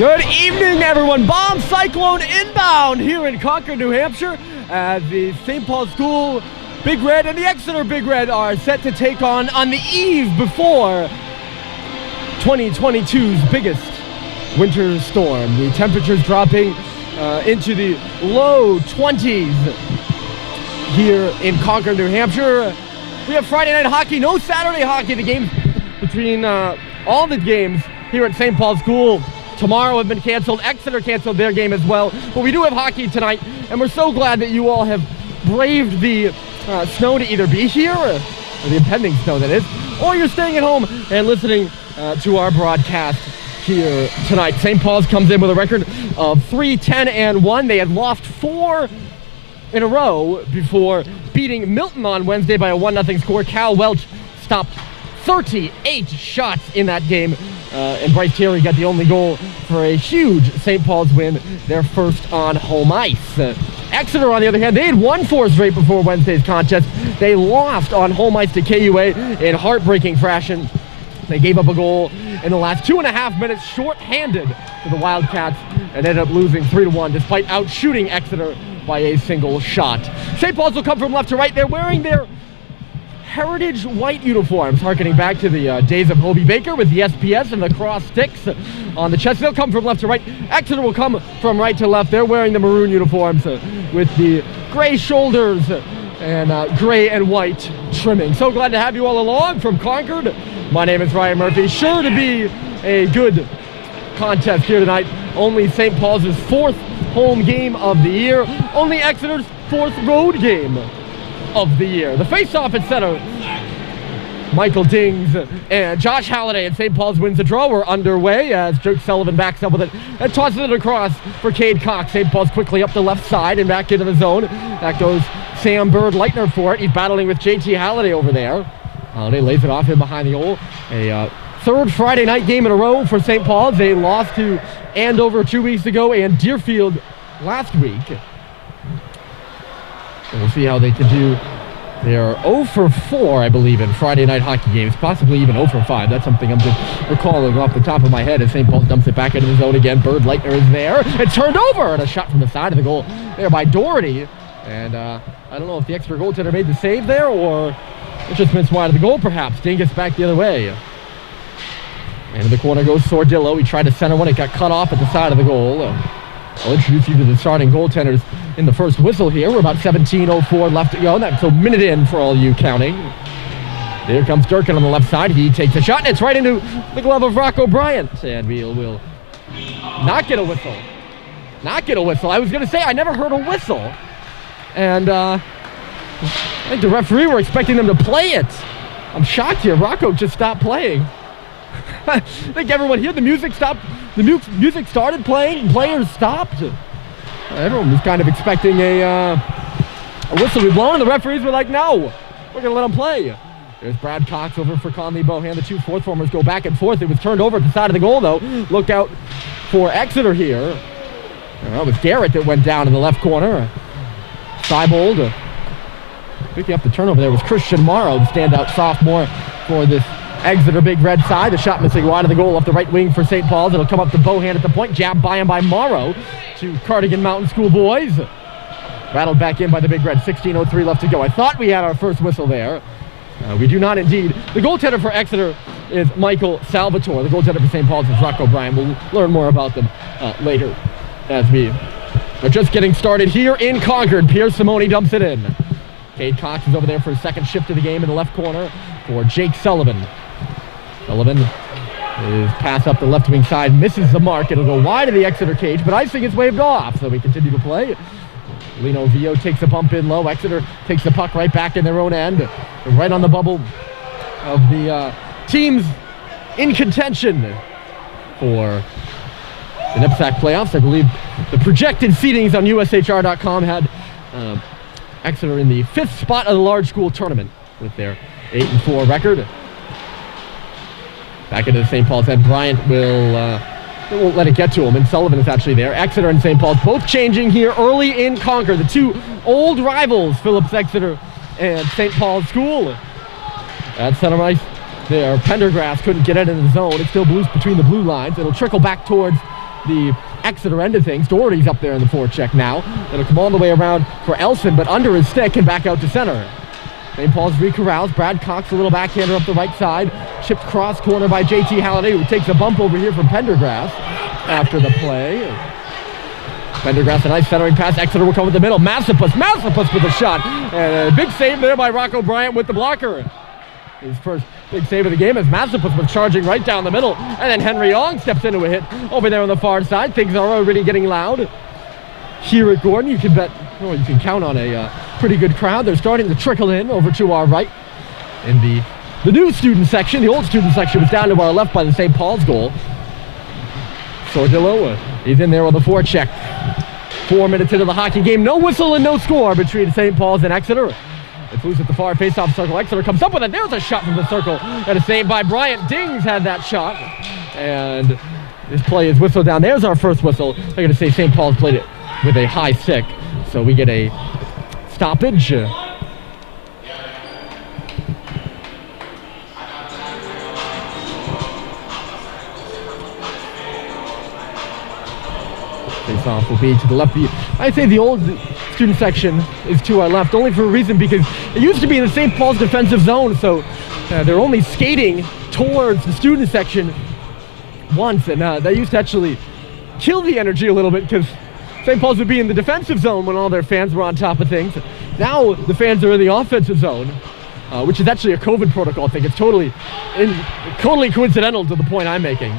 Good evening, everyone. Bomb cyclone inbound here in Concord, New Hampshire, as the St. Paul's School Big Red and the Exeter Big Red are set to take on the eve before 2022's biggest winter storm. The temperatures dropping into the low 20s here in Concord, New Hampshire. We have Friday night hockey, no Saturday hockey. The games between all the games here at St. Paul's School tomorrow have been canceled. Exeter canceled their game as well. But we do have hockey tonight, and we're so glad that you all have braved the snow to either be here, or the impending snow that is, or you're staying at home and listening to our broadcast here tonight. St. Paul's comes in with a record of 3-10-1. They had lost 4 in a row before beating Milton on Wednesday by a 1-0 score. Cal Welch stopped 38 shots in that game, and Bryce Terry got the only goal for a huge St. Paul's win, their first on home ice. Exeter, on the other hand, they had won 4 straight before Wednesday's contest. They lost on home ice to KUA in heartbreaking fashion. They gave up a goal in the last 2.5 minutes, short-handed to the Wildcats, and ended up losing 3-1 despite outshooting Exeter by a single shot. St. Paul's will come from left to right. They're wearing their heritage white uniforms, harkening back to the days of Hobie Baker with the SPS and the cross sticks on the chest. They'll come from left to right. Exeter will come from right to left. They're wearing the maroon uniforms with the gray shoulders and gray and white trimming. So glad to have you all along from Concord. My name is Ryan Murphy. Sure to be a good contest here tonight. Only St. Paul's' 4th home game of the year. Only Exeter's 4th road game of the year. The face-off at center, Michael Dings and Josh Halliday, and St. Paul's wins the draw. We're underway as Jake Sullivan backs up with it and tosses it across for Cade Cox. St. Paul's quickly up the left side and back into the zone. That goes Sam Bird-Leitner for it. He's battling with JT Halliday over there. Halliday lays it off him behind the goal. A third Friday night game in a row for St. Paul's. They lost to Andover 2 weeks ago and Deerfield last week. And we'll see how they can do. They are 0 for 4, I believe, in Friday night hockey games, possibly even 0 for 5. That's something I'm just recalling off the top of my head as St. Paul dumps it back into the zone again. Bird-Leitner is there. It's turned over, and a shot from the side of the goal there by Doherty. And I don't know if the Exeter goaltender made the save there, or it just missed wide of the goal, perhaps. Dingus back the other way. And in the corner goes Sordillo. He tried to center one. It got cut off at the side of the goal. I'll introduce you to the starting goaltenders in the first whistle here. We're about 17:04 left to go. That's a minute in for all you counting. Here comes Durkin on the left side. He takes a shot, and it's right into the glove of Rocco Bryant. And we'll not get a whistle. Not get a whistle. I was going to say I never heard a whistle. And I think the referee were expecting them to play it. I'm shocked here. Rocco just stopped playing. I think everyone here, the music stopped. The music started playing, and players stopped. Everyone was kind of expecting a whistle to be blown, and the referees were like, no, we're going to let them play. There's Brad Cox over for Conley Bohan. The 2 fourth formers go back and forth. It was turned over at the side of the goal, though. Look out for Exeter here. It was Garrett that went down in the left corner. Seibold. Picking up the turnover there was Christian Morrow, the standout sophomore for this Exeter Big Red side. The shot missing wide of the goal off the right wing for St. Paul's. It'll come up to Bohan at the point. Jabbed by him by Morrow to Cardigan Mountain School boys. Rattled back in by the Big Red. 16:03 left to go. I thought we had our first whistle there. We do not indeed. The goaltender for Exeter is Michael Salvatore. The goaltender for St. Paul's is Rocco Bryant. We'll learn more about them later as we are just getting started here in Concord. Pierre Simone dumps it in. Cade Cox is over there for his second shift of the game in the left corner for Jake Sullivan. Sullivan is pass up the left wing side, misses the mark. It'll go wide of the Exeter cage, but icing is waved off, so we continue to play. Lino Vio takes a bump in low. Exeter takes the puck right back in their own end, right on the bubble of the teams in contention for the NIPSAC playoffs. I believe the projected seedings on USHR.com had Exeter in the 5th spot of the large school tournament with their 8-4 record. Back into the St. Paul's end. Bryant won't let it get to him, and Sullivan is actually there. Exeter and St. Paul's both changing here early in Concord. The 2 old rivals, Phillips Exeter and St. Paul's School. At center ice there, Pendergrass couldn't get it in the zone. It's still loose between the blue lines. It'll trickle back towards the Exeter end of things. Doherty's up there in the forecheck now. It'll come all the way around for Elson, but under his stick and back out to center. St. Paul's recorrals. Brad Cox, a little backhander up the right side. Chipped cross corner by JT Halliday, who takes a bump over here from Pendergrass after the play. Pendergrass, a nice centering pass. Exeter will come with the middle. Massapus with a shot. And a big save there by Rocco Bryant with the blocker. His first big save of the game as Massapus was charging right down the middle. And then Henry Ong steps into a hit over there on the far side. Things are already getting loud. Here at Gordon, you can count on a pretty good crowd. They're starting to trickle in over to our right in the new student section. The old student section was down to our left by the St. Paul's goal. Sordillo, he's in there on the forecheck. 4 minutes into the hockey game. No whistle and no score between St. Paul's and Exeter. It's loose at the far face-off circle. Exeter comes up with it. There's a shot from the circle. And a save by Bryant. Dings had that shot. And this play is whistled down. There's our first whistle. I'm going to say St. Paul's played it with a high stick. So we get a stoppage. Face-off will be to the left. I'd say the old student section is to our left, only for a reason because it used to be in the St. Paul's defensive zone, so they're only skating towards the student section once, and that used to actually kill the energy a little bit because St. Paul's would be in the defensive zone when all their fans were on top of things. Now the fans are in the offensive zone, which is actually a COVID protocol thing. It's totally coincidental to the point I'm making.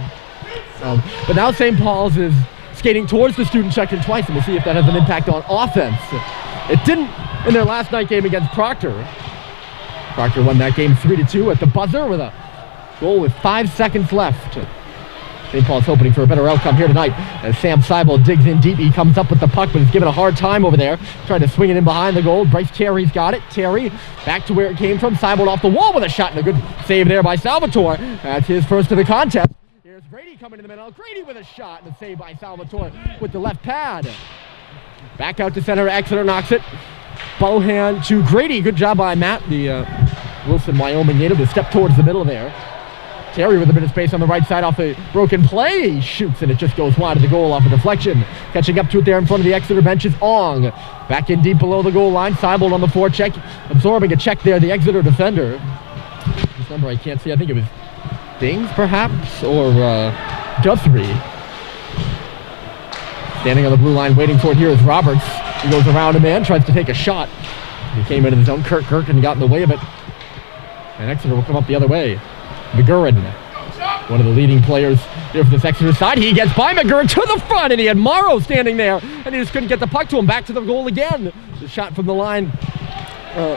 But now St. Paul's is skating towards the student section twice, and we'll see if that has an impact on offense. It didn't in their last night game against Proctor. Proctor won that game 3-2 at the buzzer with a goal with 5 seconds left. St. Paul's hoping for a better outcome here tonight as Sam Seibel digs in deep. He comes up with the puck, but he's given a hard time over there, trying to swing it in behind the goal. Bryce Terry's got it. Terry back to where it came from. Seibel off the wall with a shot, and a good save there by Salvatore. That's his first of the contest. Here's Grady coming in the middle. Grady with a shot, and a save by Salvatore with the left pad. Back out to center. Exeter knocks it. Bohan to Grady. Good job by Matt, the Wilson, Wyoming native, to step towards the middle there. Terry with a bit of space on the right side off a broken play. He shoots, and it just goes wide of the goal off a deflection. Catching up to it there in front of the Exeter bench is Ong. Back in deep below the goal line. Seibel on the forecheck. Absorbing a check there, the Exeter defender. This number I can't see. I think it was Dings, perhaps, or Guthrie. Standing on the blue line waiting for it here is Roberts. He goes around a man, tries to take a shot. He came into the zone. Kurt Gerken got in the way of it. And Exeter will come up the other way. McGurran, one of the leading players here for this Exeter side. He gets by McGurran to the front, and he had Morrow standing there, and he just couldn't get the puck to him. Back to the goal again. The shot from the line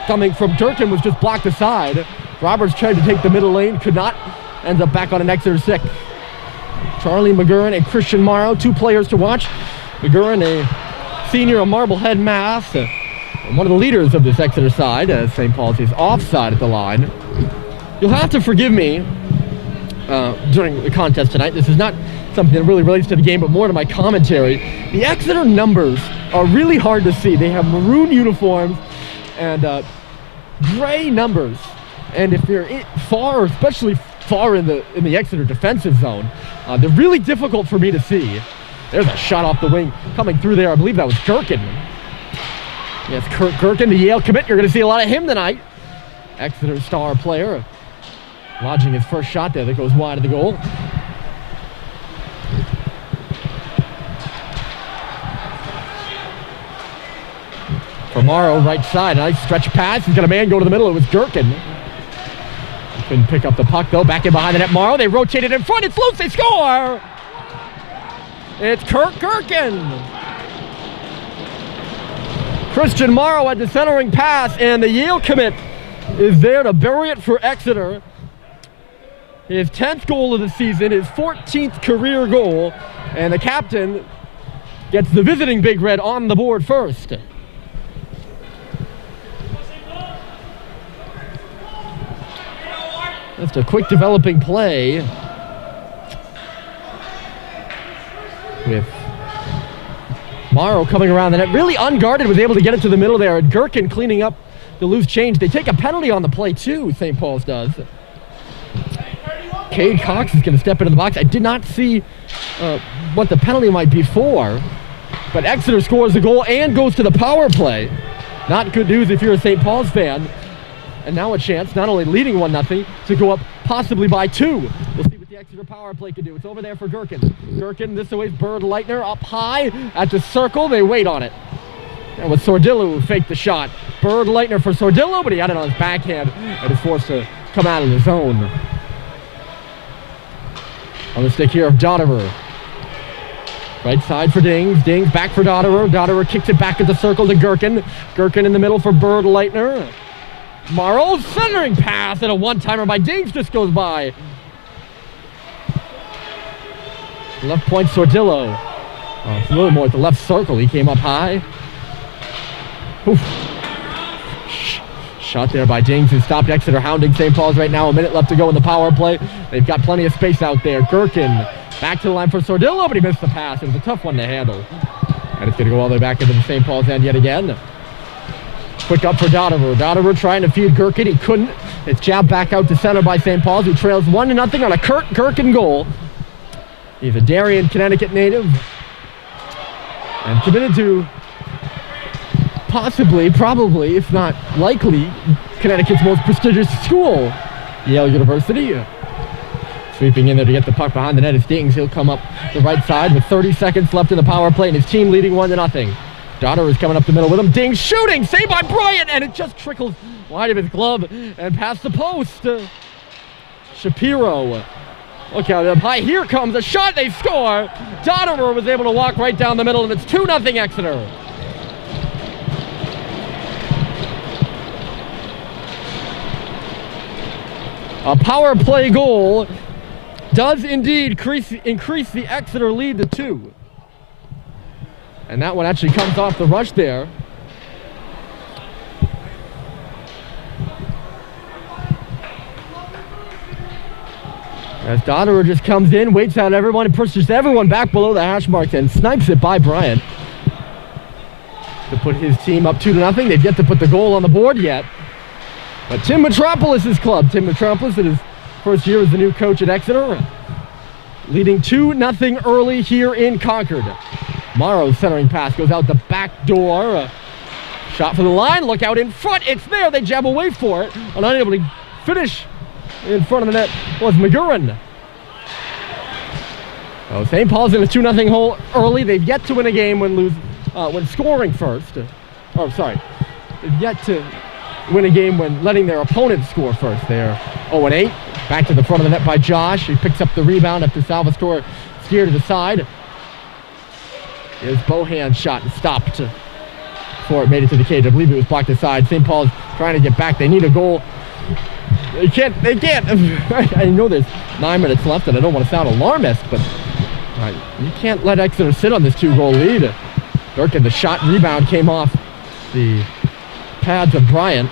coming from Durkin was just blocked aside. Roberts tried to take the middle lane, could not. Ends up back on an Exeter stick. Charlie McGurran and Christian Morrow, 2 players to watch. McGurran, a senior of Marblehead, Mass. One of the leaders of this Exeter side, as St. Paul's is offside at the line. You'll have to forgive me during the contest tonight. This is not something that really relates to the game, but more to my commentary. The Exeter numbers are really hard to see. They have maroon uniforms and gray numbers. And if you're far, especially far in the Exeter defensive zone, they're really difficult for me to see. There's a shot off the wing coming through there. I believe that was Gerken. Yes, Kurt Gerken, the Yale commit. You're going to see a lot of him tonight. Exeter star player. Lodging his first shot there that goes wide of the goal. For Morrow, right side. Nice stretch pass. He's got a man go to the middle. It was Gerken. Couldn't pick up the puck, though. Back in behind the net, Morrow. They rotate it in front. It's loose. They score! It's Kurt Gerken. Christian Morrow at the centering pass, and the Yale commit is there to bury it for Exeter. His 10th goal of the season, his 14th career goal, and the captain gets the visiting Big Red on the board first. Just a quick developing play with Morrow coming around the net, really unguarded, was able to get it to the middle there, and Gerken cleaning up the loose change. They take a penalty on the play too, St. Paul's does. Cade Cox is going to step into the box. I did not see what the penalty might be for, but Exeter scores the goal and goes to the power play. Not good news if you're a St. Paul's fan. And now a chance, not only leading 1-0, to go up possibly by 2. We'll see what the Exeter power play can do. It's over there for Gherkin. Gherkin, this away, Bird Leitner up high at the circle. They wait on it. And with Sordillo who faked the shot. Bird Leitner for Sordillo, but he had it on his backhand and is forced to come out of the zone. On the stick here of Dotterer. Right side for Dings. Dings back for Dotterer. Dotterer kicks it back at the circle to Gherkin. Gherkin in the middle for Bird Leitner. Morrow centering pass and a one-timer by Dings just goes by. Left point Sordillo. It's a little more at the left circle. He came up high. Oof. Shot there by Dings, who stopped Exeter hounding St. Paul's right now. A minute left to go in the power play. They've got plenty of space out there. Gherkin back to the line for Sordillo, but he missed the pass. It was a tough one to handle. And it's going to go all the way back into the St. Paul's end yet again. Quick up for Dotterer. Dotterer trying to feed Gherkin. He couldn't. It's jabbed back out to center by St. Paul's, who trails 1-0 on a Kurt Gherkin goal. He's a Darien, Connecticut native. And committed to possibly, probably, if not likely, Connecticut's most prestigious school, Yale University. Sweeping in there to get the puck behind the net is Dings. He'll come up the right side with 30 seconds left in the power play, and his team leading 1-0. Dotterer is coming up the middle with him. Dings shooting, saved by Bryant, and it just trickles wide of his glove and past the post. Shapiro. Look out up high. Here comes a shot. They score. Dotterer was able to walk right down the middle, and it's 2-0 Exeter. A power play goal does indeed increase the Exeter lead to 2. And that one actually comes off the rush there. As Dotterer just comes in, waits out everyone, and pushes everyone back below the hash marks and snipes it by Bryant to put his team up 2-0. They've yet to put the goal on the board yet. But Tim Metropolis' club, Tim Metropolis, in his first year as the new coach at Exeter, leading 2-0 early here in Concord. Morrow's centering pass goes out the back door. Shot for the line, look out in front, it's there, they jab away for it. Unable to finish in front of the net was McGurran. Oh, St. Paul's in a 2-0 hole early. They've yet to win a game when scoring first. They've yet to win a game when letting their opponent score first. They're 0-8. Back to the front of the net by Josh. He picks up the rebound after Salvatore steered to the side. Here's Bohan's shot and stopped before it made it to the cage. I believe it was blocked aside. St. Paul's trying to get back. They need a goal. They can't. I know there's 9 minutes left, and I don't want to sound alarmist, but you can't let Exeter sit on this 2-goal lead. Gherkin, the shot and rebound came off the pads of Bryant.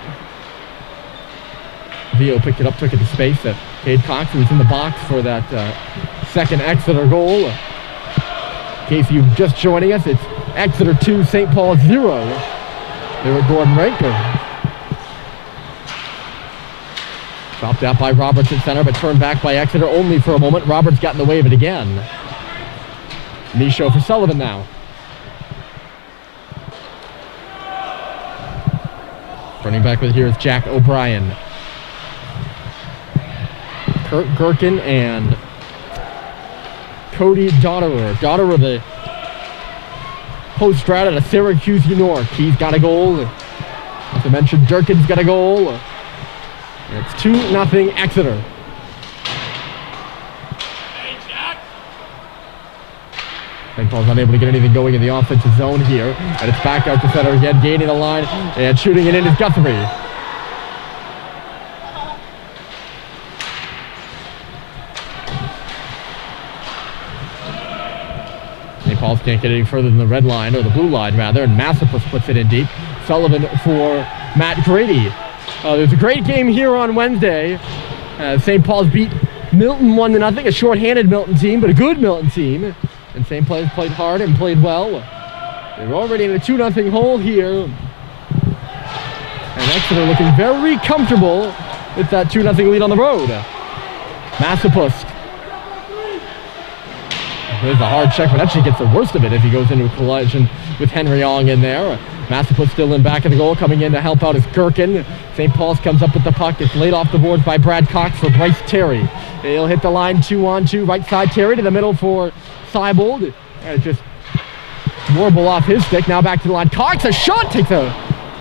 Vio picked it up, took it to space. Cade Cox, who was in the box for that second Exeter goal. In case you're just joining us, it's Exeter 2, St. Paul 0. They were Gordon Rink. Dropped out by Roberts at center, but turned back by Exeter only for a moment. Roberts got in the way of it again. Michaud for Sullivan now. Running back with here is Jack O'Brien. Kurt Gherkin and Cody Dotterer. Dotterer, the post-strat at a Syracuse York. He's got a goal. As I mentioned, Durkin's got a goal. It's 2-0 Exeter. Hey, Jack. St. Paul's unable to get anything going in the offensive zone here. And it's back out to center again, gaining the line and shooting it in is Guthrie. St. Paul's can't get any further than the red line, or the blue line rather, and Massapus puts it in deep. Sullivan for Matt Grady. There's a great game here on Wednesday. St. Paul's beat Milton 1-0, a short-handed Milton team, but a good Milton team. And St. Paul's played hard and played well. They're already in a 2-0 hole here. And Exeter looking very comfortable with that 2-0 lead on the road. Massapus. There's a hard check, but actually gets the worst of it as he goes into a collision with Henry Young in there. Massapus still in back of the goal. Coming in to help out is Gherkin. St. Paul's comes up with the puck. It's laid off the boards by Brad Cox for Bryce Terry. He'll hit the line 2-on-2. Right side Terry to the middle for Seibold. And just warble off his stick. Now back to the line. Cox, a shot, takes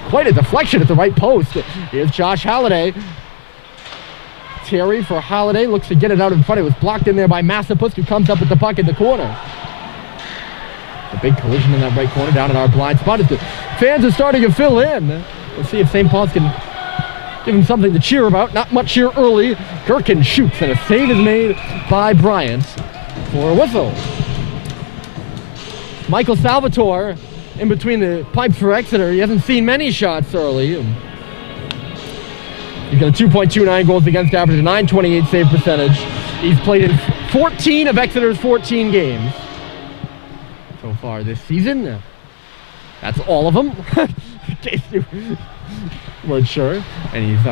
quite a deflection at the right post. Here's Josh Halliday. Terry for Halliday, looks to get it out in front. It was blocked in there by Massapus, who comes up with the puck in the corner. A big collision in that right corner down at our blind spot as the fans are starting to fill in. We'll see if St. Paul's can give him something to cheer about. Not much here early. Gherkin shoots and a save is made by Bryant for a whistle. Michael Salvatore in between the pipes for Exeter. He hasn't seen many shots early. He's got a 2.29 goals against average, a 928 save percentage. He's played in 14 of Exeter's 14 games so far this season. That's all of them, in case you weren't sure. And he's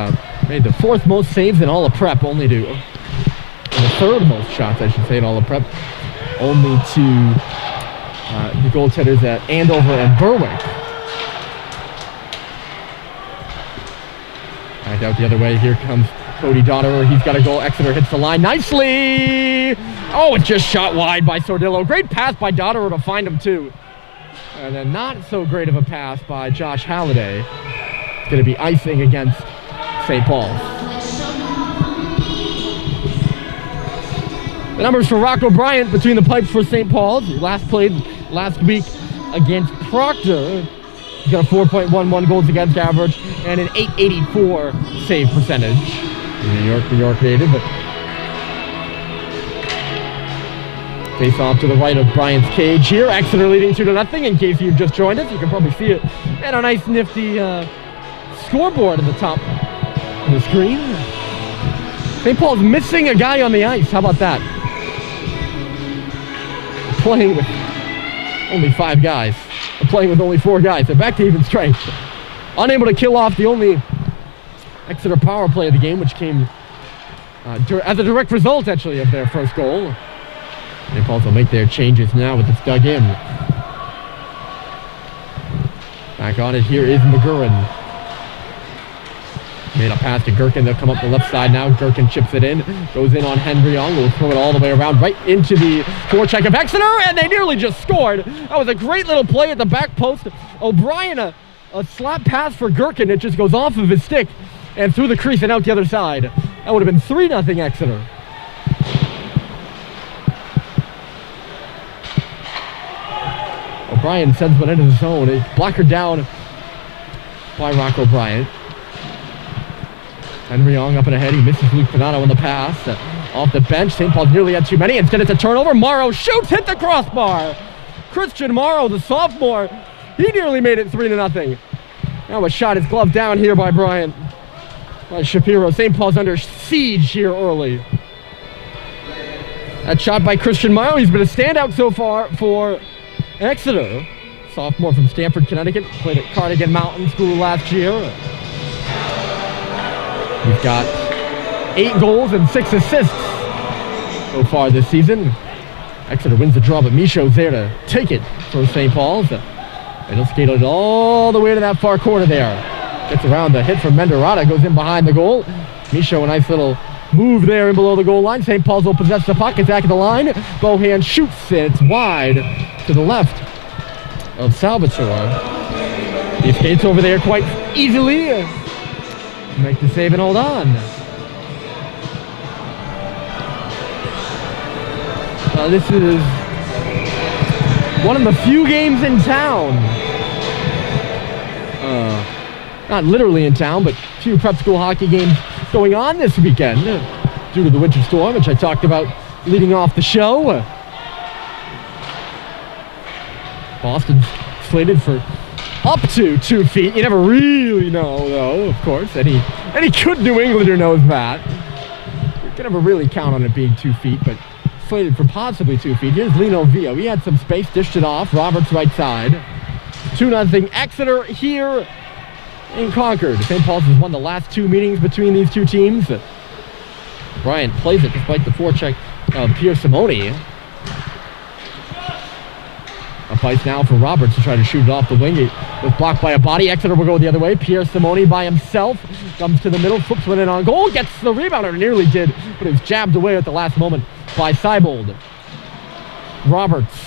made the 4th most saves in all of prep, only to, the 3rd most shots, I should say, in all of prep, only to the goaltenders at Andover and Berwick. Back out the other way. Here comes Cody Dotterer. He's got a goal. Exeter hits the line nicely. Oh, it just shot wide by Sordillo. Great pass by Dotterer to find him, too. And then not so great of a pass by Josh Halliday. It's going to be icing against St. Paul's. The numbers for Rocco Bryant between the pipes for St. Paul's. He last played last week against Proctor. He's got a 4.11 goals against average and an 884 save percentage. New York native. Face off to the right of Bryant's cage here. Exeter leading 2-0. In case you've just joined us, you can probably see it. And a nice nifty scoreboard at the top of the screen. St. Paul's missing a guy on the ice. How about that? Playing with only 5 guys. Playing with only 4 guys. They're back to even strength. Unable to kill off the only Exeter power play of the game, which came as a direct result, actually, of their first goal. St. Paul's will make their changes now with this dug in. Back on it, here is McGurran. Made a pass to Gherkin. They'll come up the left side now. Gherkin chips it in. Goes in on Henry Young. Will throw it all the way around right into the forecheck of Exeter. And they nearly just scored. That was a great little play at the back post. O'Brien, a slap pass for Gherkin. It just goes off of his stick and through the crease and out the other side. That would have been 3-0 Exeter. O'Brien sends one into the zone. It's blockered down by Rocco Bryant. Henry Young up and ahead. He misses Luke Panato on the pass. Off the bench. St. Paul's nearly had too many. Instead, it's a turnover. Morrow shoots, hit the crossbar. Christian Morrow, the sophomore, he nearly made it 3-0. Now a shot is gloved down here by Bryant. By Shapiro. St. Paul's under siege here early. That shot by Christian Morrow. He's been a standout so far for Exeter. Sophomore from Stamford, Connecticut. Played at Cardigan Mountain School last year. He's got 8 goals and 6 assists so far this season. Exeter wins the draw, but Michaud's there to take it for St. Paul's. And he'll skate it all the way to that far corner there. Gets around the hit from Mendorada, goes in behind the goal. Michaud, a nice little move there in below the goal line. St. Paul's will possess the puck. It's back at the line. Bohan shoots it. It's wide to the left of Salvatore. He skates over there quite easily. Make the save and hold on. This is one of the few games in town. Not literally in town, but few prep school hockey games going on this weekend due to the winter storm, which I talked about leading off the show. Boston's slated for up to 2 feet. You never really know, though, of course. Any good New Englander knows that. You can never really count on it being 2 feet, but slated for possibly 2 feet. Here's Lino Vio. He had some space, dished it off. Roberts right side. 2-0 Exeter here in Concord. St. Paul's has won the last 2 meetings between these two teams. Bryant plays it despite the forecheck of Pierre Simone. Up ice now for Roberts to try to shoot it off the wing. It was blocked by a body. Exeter will go the other way. Pierre Simone by himself comes to the middle, flips one in on goal, gets the rebound, or nearly did, but it was jabbed away at the last moment by Seibold. Roberts.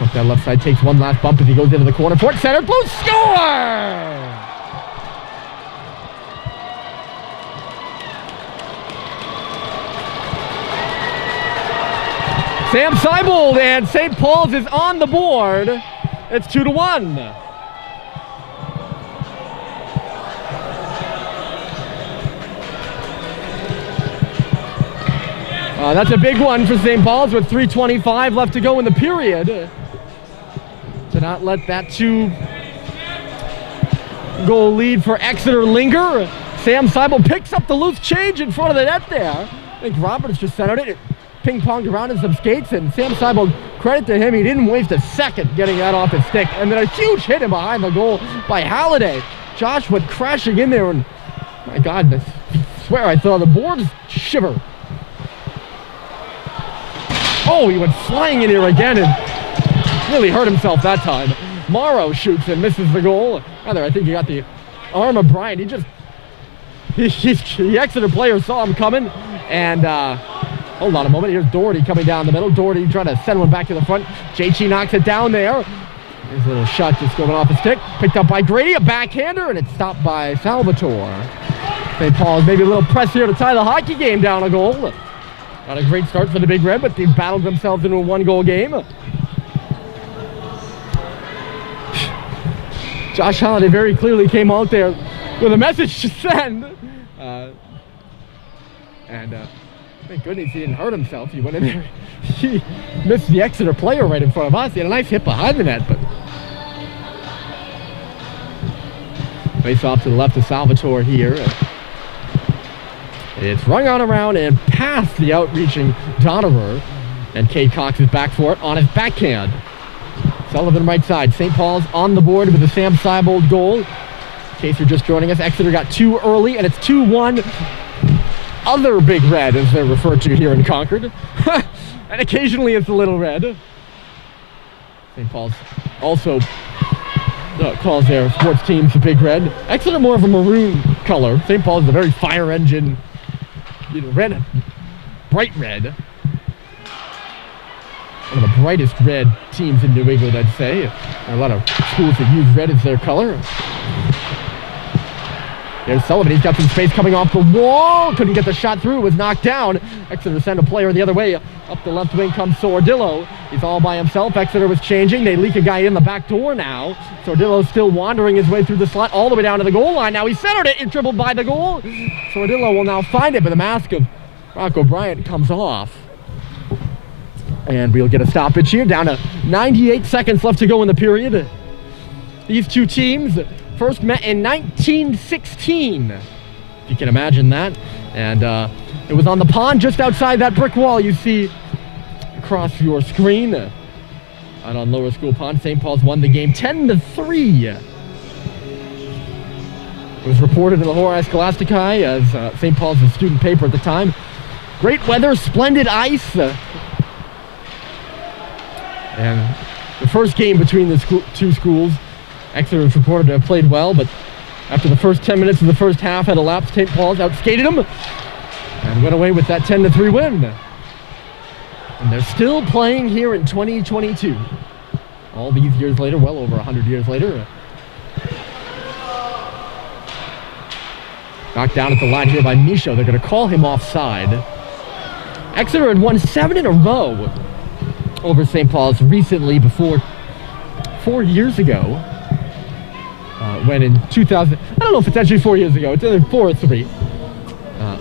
Up that left side, takes one last bump as he goes into the corner. Fort center, blue score! Sam Seibold, and St. Paul's is on the board. It's 2-1. That's a big one for St. Paul's with 3:25 left to go in the period. To not let that 2-goal lead for Exeter linger. Sam Seibold picks up the loose change in front of the net there. I think Roberts just centered it. Ping-ponged around in some skates, and Sam Seibold, credit to him, he didn't waste a second getting that off his stick. And then a huge hit in behind the goal by Halliday. Josh went crashing in there, and my God, I swear I saw the boards shiver. Oh, he went flying in here again and really hurt himself that time. Morrow shoots and misses the goal. Rather, I think he got the arm of Bryant. The Exeter player saw him coming, and hold on a moment. Here's Doherty coming down the middle. Doherty trying to send one back to the front. JT knocks it down there. There's a little shot just going off his stick. Picked up by Grady, a backhander, and it's stopped by Salvatore. St. Paul's maybe a little press here to tie the hockey game down a goal. Not a great start for the Big Red, but they've battled themselves into a 1-goal game. Josh Halliday very clearly came out there with a message to send. Thank goodness he didn't hurt himself. He went in there. He missed the Exeter player right in front of us. He had a nice hit behind the net, but face off to the left of Salvatore here. It's rung on around and past the outreaching Donnerer. And Cade Cox is back for it on his backhand. Sullivan right side. St. Paul's on the board with a Sam Seibold goal. In case you're just joining us, Exeter got 2 early, and it's 2-1. Other Big Red, as they're referred to here in Concord. And occasionally it's the Little Red. St. Paul's also calls their sports teams the Big Red. Exeter more of a maroon color. St. Paul's is a very fire engine, red, bright red. One of the brightest red teams in New England, I'd say. There are a lot of schools that use red as their color. There's Sullivan. He's got some space coming off the wall. Couldn't get the shot through. It was knocked down. Exeter sent a player the other way. Up the left wing comes Sordillo. He's all by himself. Exeter was changing. They leak a guy in the back door now. Sordillo's still wandering his way through the slot all the way down to the goal line. Now he centered it and dribbled by the goal. Sordillo will now find it, but the mask of Rocco Bryant comes off. And we'll get a stoppage here. Down to 98 seconds left to go in the period. These two teams first met in 1916, if you can imagine that. And it was on the pond just outside that brick wall you see across your screen. Out on Lower School Pond, St. Paul's won the game 10-3. It was reported in the Horace Scholasticai as St. Paul's was student paper at the time. Great weather, splendid ice. And the first game between the two schools, Exeter was reported to have played well, but after the first 10 minutes of the first half had elapsed, St. Paul's outskated them and went away with that 10-3 win. And they're still playing here in 2022. All these years later, well over 100 years later. Knocked down at the line here by Michaud. They're going to call him offside. Exeter had won 7 in a row over St. Paul's recently, before 4 years ago. When in 2000, I don't know if it's actually 4 years ago, it's either 4 or 3.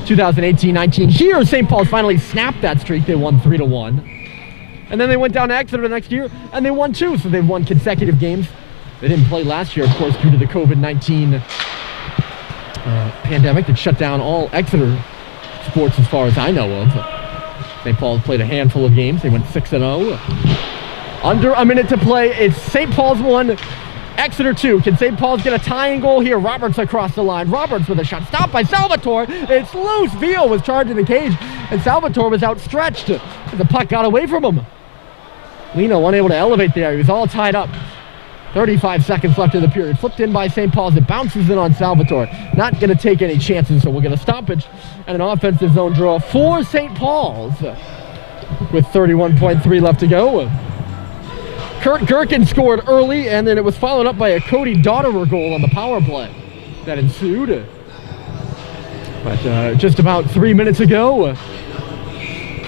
2018-19, here St. Paul's finally snapped that streak. They won 3-1. And then they went down to Exeter the next year, and they won 2, so they've won consecutive games. They didn't play last year, of course, due to the COVID-19 pandemic that shut down all Exeter sports as far as I know of. St. Paul's played a handful of games. They went 6-0. Under a minute to play. It's St. Paul's 1, Exeter 2. Can St. Paul's get a tying goal here? Roberts across the line. Roberts with a shot. Stopped by Salvatore. It's loose. Veal was charging the cage, and Salvatore was outstretched. The puck got away from him. Lino unable to elevate there. He was all tied up. 35 seconds left in the period. Flipped in by St. Paul's. It bounces in on Salvatore. Not going to take any chances, so we'll get a stoppage and an offensive zone draw for St. Paul's with 31.3 left to go. Kurt Gherkin scored early, and then it was followed up by a Cody Dotterer goal on the power play that ensued. But just about 3 minutes ago,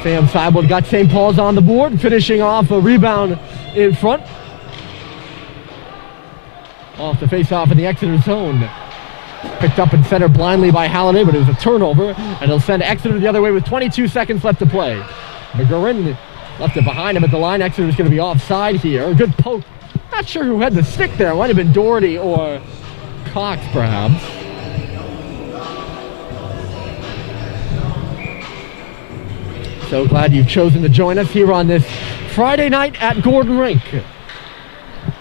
Sam Seibold got St. Paul's on the board, finishing off a rebound in front. Off the face-off in the Exeter zone. Picked up and centered blindly by Halliday, but it was a turnover, and he'll send Exeter the other way with 22 seconds left to play. McGurran left it behind him at the line. Exeter's going to be offside here. A good poke. Not sure who had the stick there. It might have been Doherty or Cox, perhaps. So glad you've chosen to join us here on this Friday night at Gordon Rink.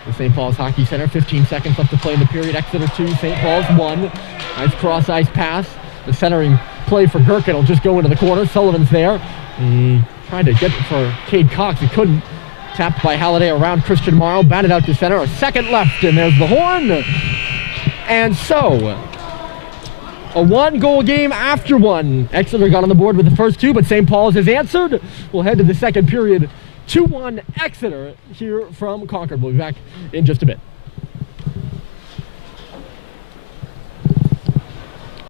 The St. Paul's Hockey Center, 15 seconds left to play in the period. Exeter 2, St. Paul's 1. Nice cross-ice pass. The centering play for Gherkin will just go into the corner. Sullivan's there. He tried to get for Cade Cox. He couldn't. Tapped by Halliday around Christian Morrow. Batted out to center. A second left, and there's the horn. And so, a one-goal game after one. Exeter got on the board with the first two, but St. Paul's has answered. We'll head to the second period. 2-1 Exeter here from Concord. We'll be back in just a bit.